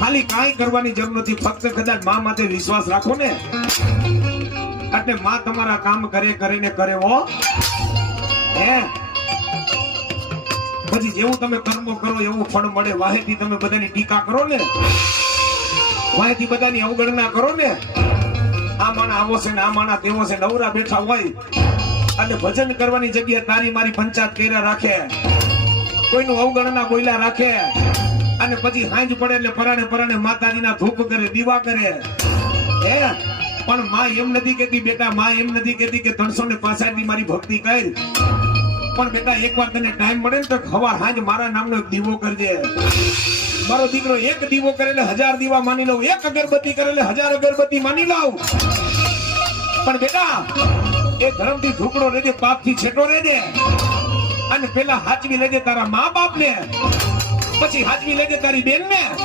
ખાલી કાંઈ કરવાની જરૂર નથી, ફક્ત કદાચ માં માથે વિશ્વાસ રાખો ને એટલે માં તમારા કામ કરે ને કરે હો હે। પછી જેવું તમે કર્મો કરો એવું ફળ મળે। વાહેથી તમે બધાની ટીકા કરો ને, વાહેથી બધાની અવગણના કરો ને, આ માણા આવો છે ને આ માણા તેવો છે, નવરા બેઠા હોય અને ભજન કરવાની જગ્યાએ તારી મારી પંચાયત કર્યા રાખે, કોઈનું અવગણના બોલ્યા રાખે અને પછી હાંજ પડે એટલે પરાણે માતાજીના ધૂપ કરે, દીવા કરે હે। પણ માં એમ નથી કહેતી બેટા, માં એમ નથી કહેતી કે 365 ની મારી ભક્તિ કર, પણ બેટા એકવાર તને ટાઈમ મળે ને તો હવાર હાંજ મારા નામનો એક દીવો કરજે। મારો દીકરો એક દીવો કરે એટલે 1000 દીવા માની લઉં, એક અગરબત્તી કરે એટલે 1000 અગરબત્તી માની લઉં। પણ બેટા એ ધર્મથી ઢુકડો રહેજે, પાપથી છેટો રહેજે અને પેલા હાચવી લેજે તારા મા બાપ ને, પછી હાચવી લેજે તારી બેન ને।